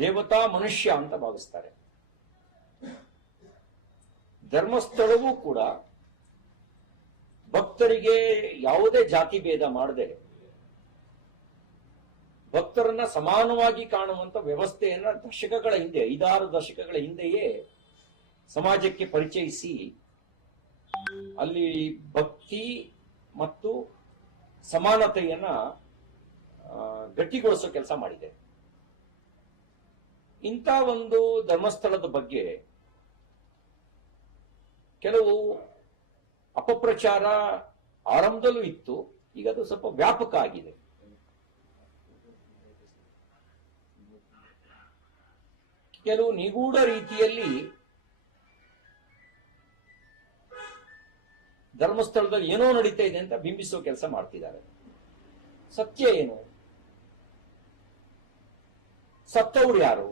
ದೇವತಾ ಮನುಷ್ಯ ಅಂತ ಭಾವಿಸ್ತಾರೆ. ಧರ್ಮಸ್ಥಳವೂ ಕೂಡ ಭಕ್ತರಿಗೆ ಯಾವುದೇ ಜಾತಿ ಭೇದ ಮಾಡದೆ ಭಕ್ತರನ್ನ ಸಮಾನವಾಗಿ ಕಾಣುವಂತ ವ್ಯವಸ್ಥೆಯನ್ನ ದಶಕಗಳ ಹಿಂದೆ, 5-6 ದಶಕಗಳ ಹಿಂದೆಯೇ ಸಮಾಜಕ್ಕೆ ಪರಿಚಯಿಸಿ ಅಲ್ಲಿ ಭಕ್ತಿ ಮತ್ತು ಸಮಾನತೆಯನ್ನ ಗಟ್ಟಿಗೊಳಿಸೋ ಕೆಲಸ ಮಾಡಿದೆ. ಇಂಥ ಒಂದು ಧರ್ಮಸ್ಥಳದ ಬಗ್ಗೆ ಕೆಲವು ಅಪಪ್ರಚಾರ ಆರಂಭದಲ್ಲೂ ಇತ್ತು, ಈಗ ಅದು ಸ್ವಲ್ಪ ವ್ಯಾಪಕ ಆಗಿದೆ. ಕೆಲವು ನಿಗೂಢ ರೀತಿಯಲ್ಲಿ ಧರ್ಮಸ್ಥಳದಲ್ಲಿ ಏನೋ ನಡೀತಾ ಇದೆ ಅಂತ ಬಿಂಬಿಸೋ ಕೆಲಸ ಮಾಡ್ತಿದ್ದಾರೆ. ಸತ್ಯ ಏನು? ಸತ್ತವ್ರು ಯಾರು?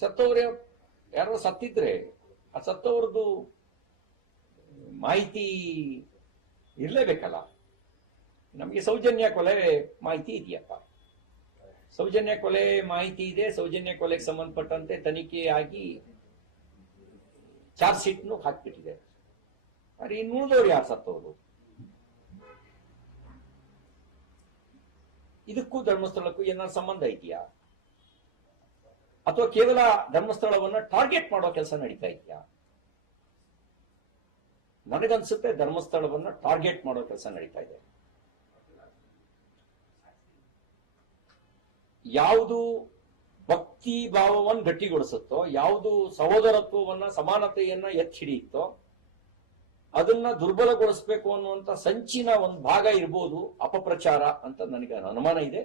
ಸತ್ತವ್ರು ಯಾರೋ ಸತ್ತಿದ್ರೆ ಆ ಸತ್ತವ್ರದ್ದು ಮಾಹಿತಿ ಇರಲೇಬೇಕಲ್ಲ. ನಮಗೆ ಸೌಜನ್ಯ ಕೊಲೆ ಮಾಹಿತಿ ಇದೆಯಪ್ಪ, ಸೌಜನ್ಯ ಕೊಲೆ ಮಾಹಿತಿ ಇದೆ. ಸೌಜನ್ಯ ಕೊಲೆಗೆ ಸಂಬಂಧಪಟ್ಟಂತೆ ತನಿಖೆ ಆಗಿ ಚಾರ್ಜ್ ಶೀಟ್ನು ಹಾಕ್ಬಿಟ್ಟಿದೆ. ಅರೆ ಇನ್ನುಳಿದವ್ರು ಯಾರು ಸತ್ತವರು? ಇದಕ್ಕೂ ಧರ್ಮಸ್ಥಳಕ್ಕೂ ಏನಾದ್ರು ಸಂಬಂಧ ಇದೆಯಾ? ಅಥವಾ ಕೇವಲ ಧರ್ಮಸ್ಥಳವನ್ನ ಟಾರ್ಗೆಟ್ ಮಾಡೋ ಕೆಲಸ ನಡೀತಾ ಇದೆಯಾ? ನನಗನ್ಸುತ್ತೆ ಧರ್ಮಸ್ಥಳವನ್ನ ಟಾರ್ಗೆಟ್ ಮಾಡೋ ಕೆಲಸ ನಡೀತಾ ಇದೆ. ಯಾವುದು ಭಕ್ತಿ ಭಾವವನ್ನು ಗಟ್ಟಿಗೊಳಿಸುತ್ತೋ, ಯಾವುದು ಸಹೋದರತ್ವವನ್ನ ಸಮಾನತೆಯನ್ನ ಎತ್ತಿ ಹಿಡಿಯುತ್ತೋ ಅದನ್ನ ದುರ್ಬಲಗೊಳಿಸಬೇಕು ಅನ್ನುವಂತ ಸಂಚಿನ ಒಂದು ಭಾಗ ಇರ್ಬೋದು ಅಪಪ್ರಚಾರ ಅಂತ ನನಗೆ ಅನುಮಾನ ಇದೆ.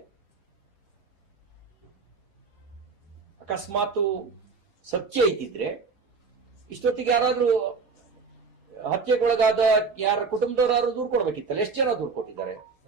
ಅಕಸ್ಮಾತ್ ಸತ್ಯ ಇದ್ದಿದ್ರೆ ಇಷ್ಟೊತ್ತಿಗೆ ಯಾರಾದ್ರೂ ಹತ್ಯೆಗೊಳಗಾದ ಯಾರ ಕುಟುಂಬದವರಾದ್ರೂ ದೂರು ಕೊಡ್ಬೇಕಿತ್ತಲ್ಲ. ಎಷ್ಟು ಜನ ದೂರು ಕೊಟ್ಟಿದ್ದಾರೆ?